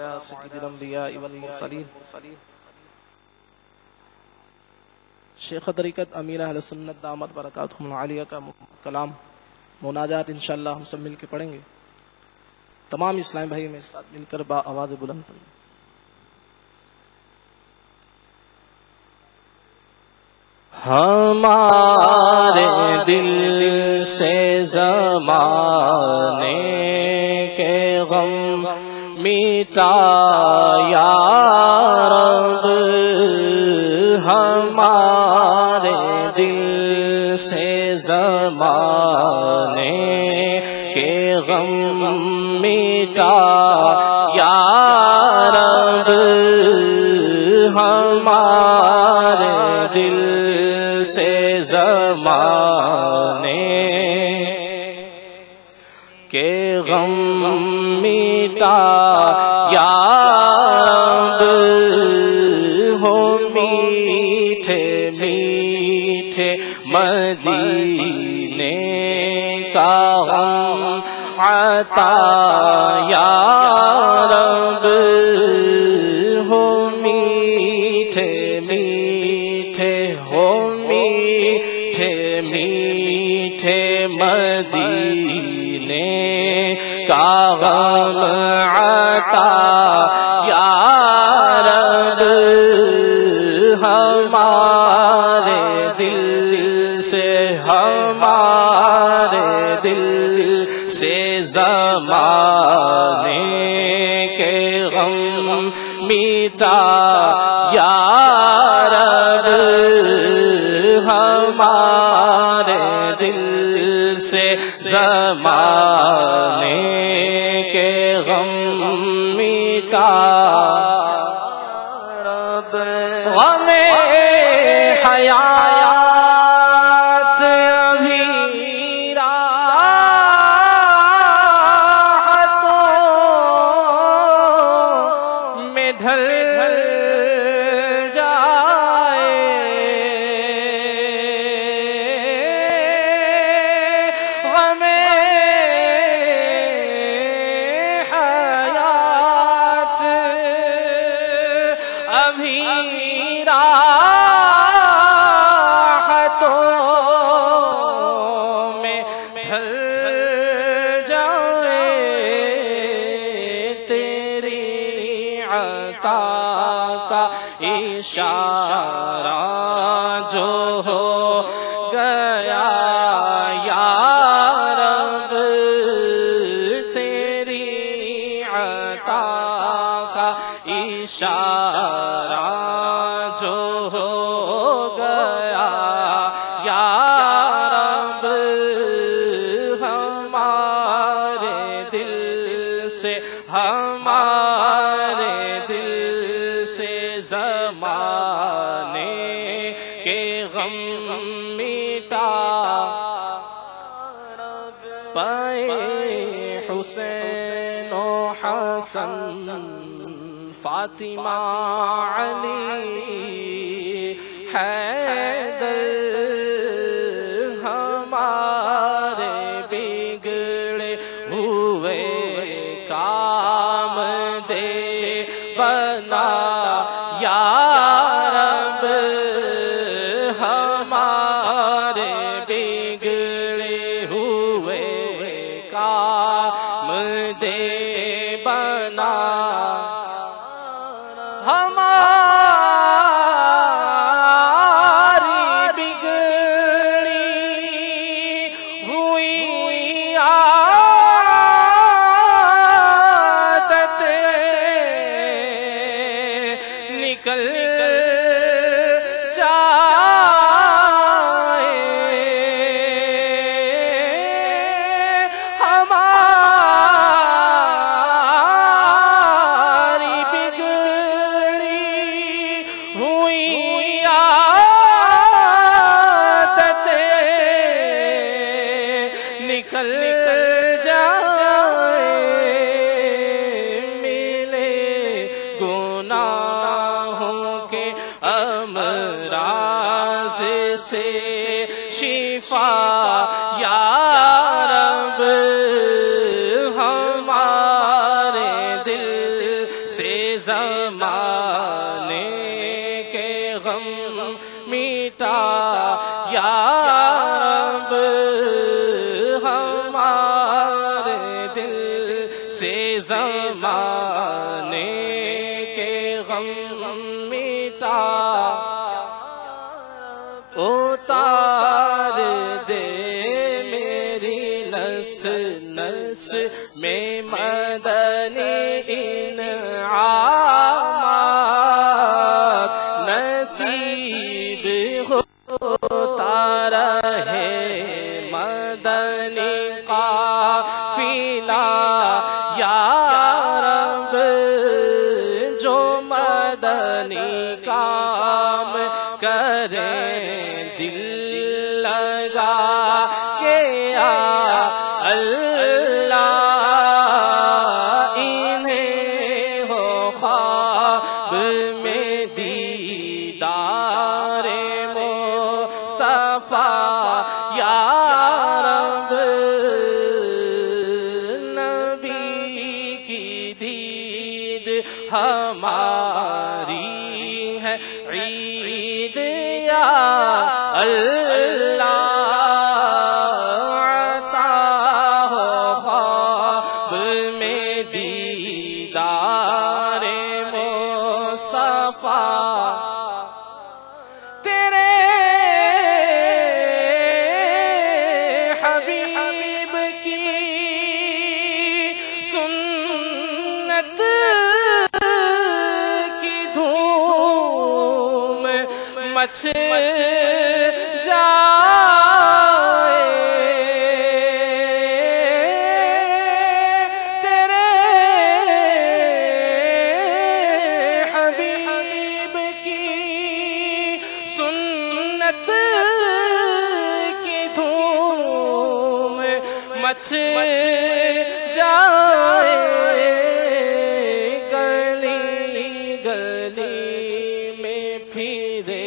على سيد الانبیاء والمرسلین شیخ طریقت امیر اہل سنت دامت برکاتہم العالیہ کا کلام مناجات انشاءاللہ ہم سب مل کے پڑھیں گے. تمام اسلام بھائی میرے ساتھ مل کر با آواز بلند پڑھیں. ہمارے دل سے زمانے کے غم مٹا یا رب، ہمارے دل سے زمانے کے غم مٹا یا رب، ہمارے دل سے زمانے کے غم مٹا یا رب، ہو میٹھے میٹھے مدینے کا غم عطا یا رب، ہو میٹھے میٹھے ہو میٹھے میٹھے مدینے کا غم عطا یا رب، ہمارے دل سے ہمارے دل سے زمانے کے غم مٹا یا رب، ہمارے دل سے زمانے کے غم مٹا رب. غم حیات ابھی راحتوں میں ڈھل جائے، غم حیات ابھی راحتوں میں ڈھل جائے، تیری عطا کا اشارہ جو ہو گیا یا رب، تیری عطا کا اشارہ جو ہو گیا یا رب، ہمارے دل سے ہمارے دل سے زمانے کے غم مٹا پائے حسین و حسن فاطمہ علی حیدر، ہمارے بگڑے ہوئے کام دے بنا یا رب، ہمارے بگڑے ہوئے کام دے بنا، ہماری بگڑی ہوئی عادت زمانے کے غم میٹا یا رب ہمارے دل سے زمانے کے غم میٹا اتار دے میری نس نس میں مدنی انعامات نصیب ہوتا رہے مدنی قافلہ یا رب جو مدنی کام کرے دل لگا کے اللہ انہیں ہو خواب میں دیدار مصطفیٰ یا رب نبی کی دید ہماری ہے عید یا اللہ عطا ہو خواب میں دیدار مصطفیٰ تیرے حبیب کی سنت کی دھوم مچ جائے تیرے حبیب کی سنت کی دھوم مچ جائے گلی گلی میں پھرے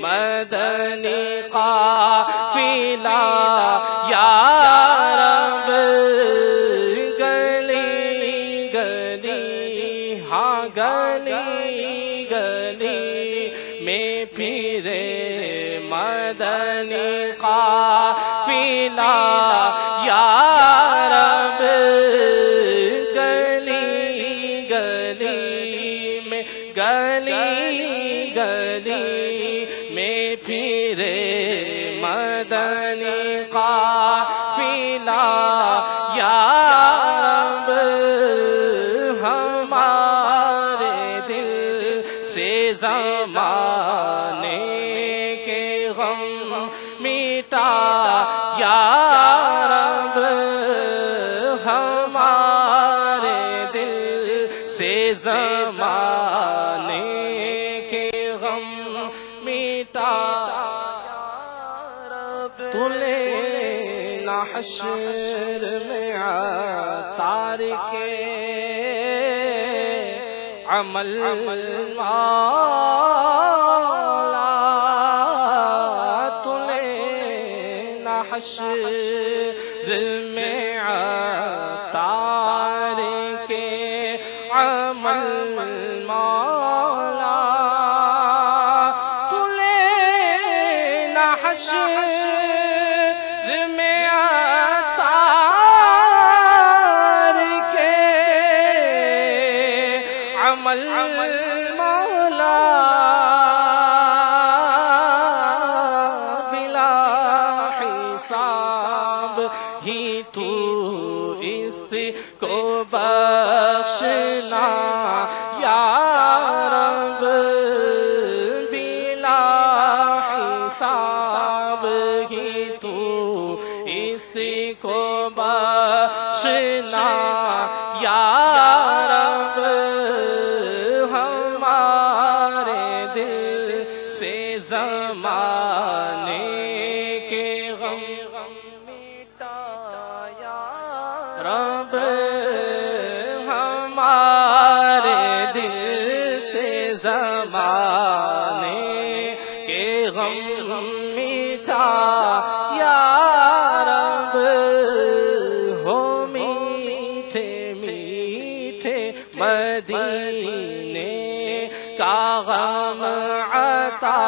مدنی قافلہ یا رب گلی گلی ہاں گلی گلی میں پھرے مدنی قافلہ یا رب گلی گلی میں گلی گلی میں پھرے مدنی قافلہ یا رب ہمارے دل سے زمانے کے غم میٹا یا رب ہمارے دل سے زمانے کے غم میٹا تو لینا حشر میں عطار کے عمل مولا تو لینا حشر میں عطار کے عمل مولا تو لینا حشر میں عطار کے عمل مولا بلا حساب ہی تو اس کو بخشنا یا رب بلا حساب ہی تو اس کو بخشنا یا رب ہمارے مدینے کا غم عطا